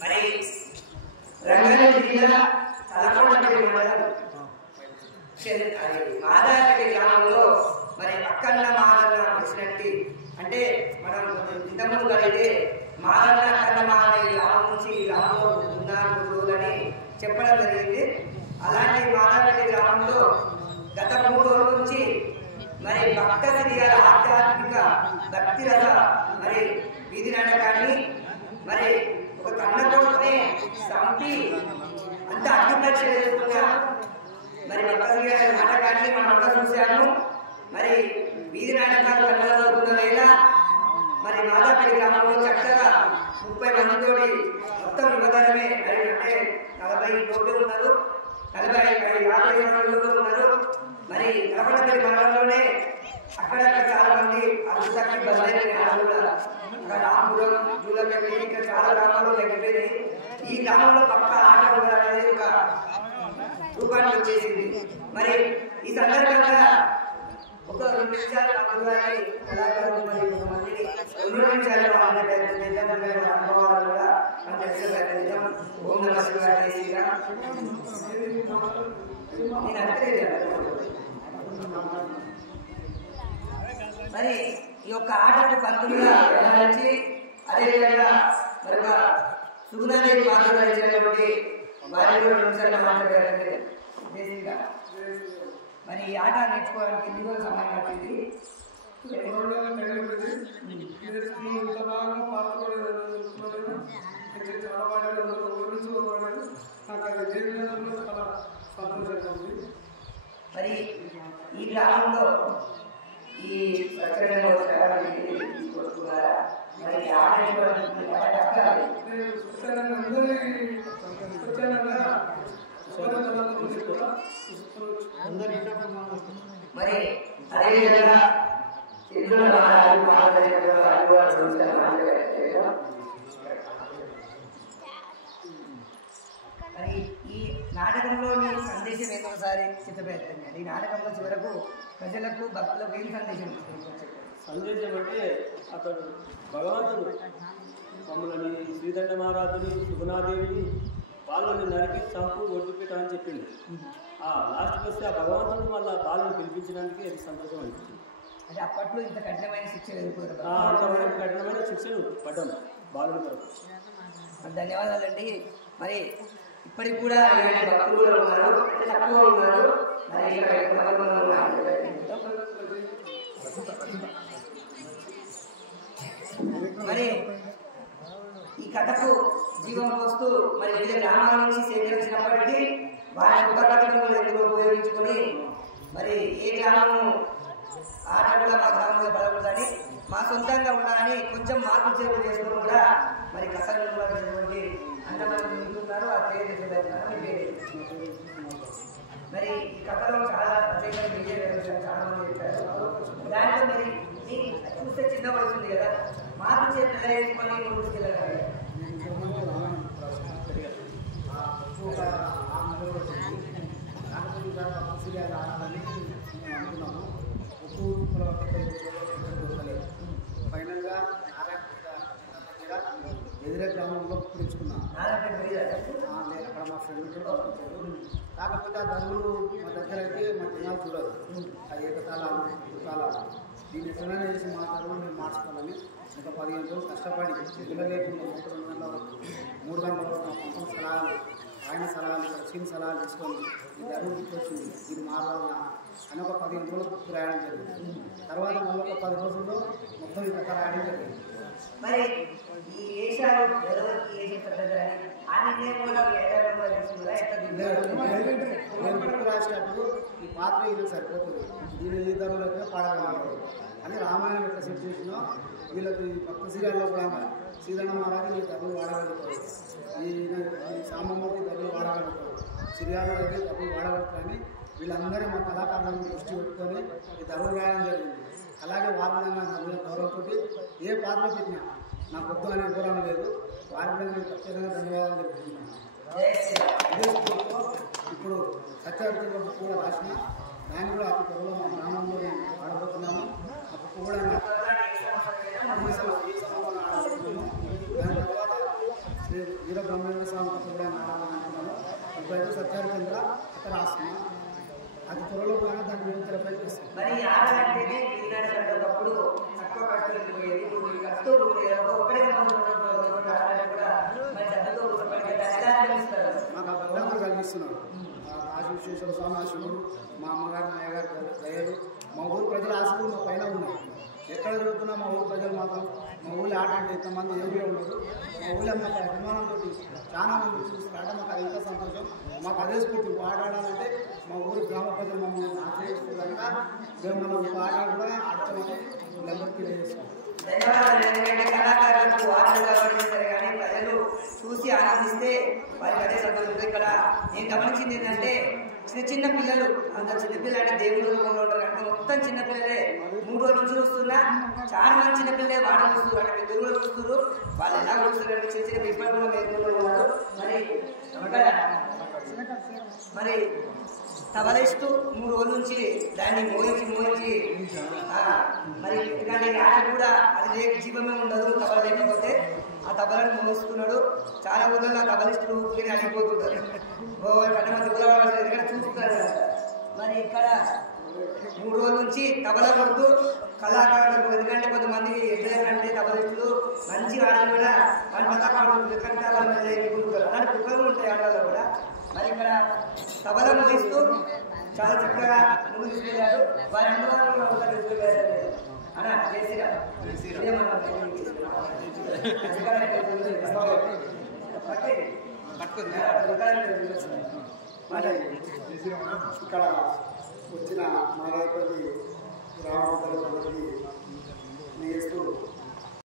మరి రంగారెడ్డి జిల్లా తలకోటపల్లి మండలం మాదాపల్లి గ్రామంలో మరి అక్కన్న మాదన్న వచ్చినట్టు అంటే మనం ఇంతకుముందు కలిగితే మాదన్న అక్కన్న మాదన్న గ్రామం నుంచి గ్రామంలో ఉన్నారని చెప్పడం జరిగింది. అలాంటి మాదాపల్లి గ్రామంలో గత 3 రోజుల నుంచి మరి భక్త శ్రీగాల ఆధ్యాత్మిక భక్తి రథ మరి వీధి నాటకాన్ని మరి ఒక కన్న కొడుకునే చంపి అంత అగ్నిపరీక్ష చేసుకున్న మరి భక్త శ్రీగాల నాటకాన్ని మనం చూశాము. మరి వీధి నాటకాలు కన్నదవుతున్న వేళ మరి మాదాపల్లి గ్రామంలో చక్కగా 30 మందితోటి మొత్తం యువతరమే అంటే 40 కోట్లు ఉన్నారు, 50 ఉన్నారు. మరి కలపడపల్లి మండలంలోనే అక్కడక్కడ చాలా మంది అభివృద్ధి బలైన రామపురం జూలపల్లి ఇంకా చాలా గ్రామాల్లో తగ్గిపోయింది. ఈ గ్రామంలో పక్క ఆట అనేది ఒక రూపానికి వచ్చేసింది. మరి ఈ సందర్భంగా ఒక 2 నిమిషాలు కళాకారులు మరి కొంతమందిని 2 నిమిషాలు అనుభవాలు కూడా మన తెలుసు. ఓం నమః శివాయ. మరి ఈ యొక్క ఆటకు పంతులుగా వ్యవహరించి అదేవిధంగా మరి సుగుణాదేవి పాత్రలు ఇచ్చినటువంటి వారి 2 నిమిషాలు మాట్లాడారంటే మరి ఈ ఆట నేర్చుకోవడానికి ఎన్ని రోజులు సమయం పట్టింది? మరి ఈ గ్రామంలో ఈ మరి మరి అదేవిధంగా మరి ఈ నాటకంలోని సందేశం ఏదో ఒకసారి చిత్తపెట్టండి. ఈ నాటకంలో చివరకు ప్రజలకు భక్తులకు ఏం సందేశం అంటే అతడు భగవంతుడు మమ్మల్ని శ్రీదండ మహారాజుని సుగుణాదేవిని వాళ్ళని నరికి చంపు ఒడ్డుపెట్ట అని చెప్పిండు. లాస్ట్కి వస్తే ఆ భగవంతుడు మళ్ళీ బాలను పిలిపించడానికి అది సంతోషం అనిపించింది. అంటే అప్పట్లో ఇంత కఠినమైన శిక్షలు వెళ్ళిపోయారు. అంతమైన కఠినమైన శిక్షలు పడ్డాం బాలను తరపు. ధన్యవాదాలండి. మరి ఇప్పటికి కూడా భక్తులు ఉన్నారు, తక్కువ ఉన్నారు. మరి ఈ కథకు జీవం పోస్తూ మరి వివిధ గ్రామాల నుంచి సేకరించినప్పటికీ వారి ఉపకథలను ఉపయోగించుకొని మరి ఏ గ్రామము ఆట కూడా మా గ్రామంలో పడకూడదని మా సొంతంగా ఉండాలని కొంచెం మార్పు చేర్పు చేసుకుని కూడా మరి కథలు నిర్వహించినటువంటి అంతమంది మిగులుతున్నారు. ఆ పేరు మరి ఈ కథలో చాలా ప్రత్యేకంగా విజయం చాలా మంది చెప్పారు. దాంట్లో మరి చూస్తే చిన్న వయసు ఉంది కదా, మార్పు చేర్పు చేసుకొని ముందుకెళ్ళాలి. ఫైనల్గా ఎదురే గ్రామంలో పిలుచుకున్నాం. అక్కడ మా ఫ్రెండ్ కాకపోతే ఆ ధరువులు మా దగ్గర అయితే మా జనాలు చూడదు. అది ఏకకాలాలు దుకాలాలు దీన్ని ఎట్లనే చేసి మా ధరువులు మేము మార్చుకోవాలని ఒక 15 రోజులు కష్టపడి పిల్లలేకుండా 3 గంటల వరకు మా పంపం సలహాలు ఆయన సలహాలు చిన్న సలహాలు తీసుకొని ఈ ధరువు వచ్చింది దీన్ని మారాలన్నా అని ఒక 15 రోజులు రాయడం జరిగింది. తర్వాత మళ్ళీ ఒక 10 రోజుల్లో మొత్తం ఈ కథ రాయడం జరిగింది. మరి ఈ వేషాలు నేను బుక్ రాసేటప్పుడు ఈ పాత్ర ఇది సరిపోతుంది, దీని ఈ ధరలోనే పాడగలరు అని రామాయణం ఎట్లా సెట్ చేసినా వీళ్ళకి భక్త సీరియల్లో కూడా శ్రీదండ మహారాజు ఈ ధరలు వాడగలుగుతారు, ఈ సాంబమ్మకి ధరలు వాడగలుగుతారు, సిరియాలో అయితే ధరలు వాడగలుగుతారని వీళ్ళందరూ మా కళాకారులను దృష్టి పెట్టుకొని ఈ ధరలు రాయడం జరిగింది. అలాగే వారి గౌరవంతో ఏ పాత్ర పెట్టినా నాకు వద్దు అనే గౌరవం లేదు. వారి మీద నేను ప్రత్యేకంగా ధన్యవాదాలు తెలుపుతున్నాను. ఇప్పుడు చరిత్రలో బుక్ కూడా రాసిన దాన్ని కూడా అతి త్వరలో మా గ్రామంలో ఆడబోతున్నాము. ఆ బుక్ కూడా ఈ సంవత్సరంలో ఆడబోతున్నాము. దాని తర్వాత శ్రీ వీరబ్రహ్మేంద్ర స్వామి కూడా ఆడాలనుకున్నాము. ఇప్పుడు సత్యారిచంద్ర అక్కడ రాస్తున్నాం. అది త్వరలో కూడా దాన్ని మేము తెరపై చేస్తాం. మరి ఆడాలంటేనే ఒకప్పుడు తక్కువ ఖర్చు పోయేది. ఖర్చు మాకు ఆ భగవంతుడు కలిగిస్తున్నారు. ఆశీశ్వర స్వామి ఆశీనుడు, మా అమ్మగారు అయ్యగారు దయలు, మా ఊరు ప్రజల ఆశలు మా పైన ఉన్నాయి. ఎక్కడ జరుగుతున్నా మా ఊరు ప్రజలు మాత్రం మా ఊళ్ళో ఆట అంటే ఎంతమంది ఏమిలో ఉండదు. మా ఊళ్ళో మాకు అభిమానంతో చాలా మంది చూస్తున్నారు. మాకు అది ఇంకా సంతోషం. మాకు అదే స్ఫూర్తి. ఆట ఆడాలంటే మా ఊరు గ్రామ ప్రజలు మమ్మల్ని ఆశ్రయిస్తారు కనుక మేము మనం ఇంకో ఆట కూడా ఆడతామని వీళ్ళందరికీ తెలియజేస్తాం. కళాకారులకు ఆటలు కాబట్టి సరే కానీ ప్రజలు చూసి ఆనందిస్తే వారికి అదే సంతోషం. ఇక్కడ నేను గమనించింది ఏంటంటే చిన్న పిల్లలు, అంత చిన్నపిల్లలు అంటే దేవుడు రూపంలో ఉంటారు కనుక మొత్తం చిన్నపిల్లలే 3 రోజుల నుంచి చూస్తున్నా. చాలా మంది చిన్నపిల్లలే వాటర్ చూస్తారు, అంటే పెద్దలు కూడా చూస్తారు. వాళ్ళు ఎలా చూస్తారు అంటే చిన్న చిన్న ఇబ్బంది కూడా మేలుకుంటున్నారు. మరి తబలిస్తూ 3 రోజుల నుంచి దాన్ని మోయించి మరి ఇలాంటి ఆట కూడా అది జీవమే ఉండదు తబల లేకపోతే. ఆ తబలను మోస్తున్నాడు. చాలా ఊళ్ళో తబలిస్టులు ఊరికి అడిగిపోతుంటారు. కన్నమంది ఎందుకంటే చూస్తారు. మరి ఇక్కడ 3 రోజుల నుంచి తబల కొడుతూ కళాకారులకు, ఎందుకంటే కొంతమంది ఎట్లంటే తబలిస్టులు మంచి ఆటలు కూడా వాళ్ళు అలాంటి కుక్కలు ఉంటాయి ఆటల్లో కూడా. మరి ఇక్కడ తబల మోగిస్తూ చాలా చక్కగా ముందు తీసుకెళ్ళారు. వారి అనుభవాలు తీసుకెళ్ళారు అన్న జయశ్రీరామ్. ఇక్కడ వచ్చిన నాగపల్లి గ్రామ ప్రజలందరికీ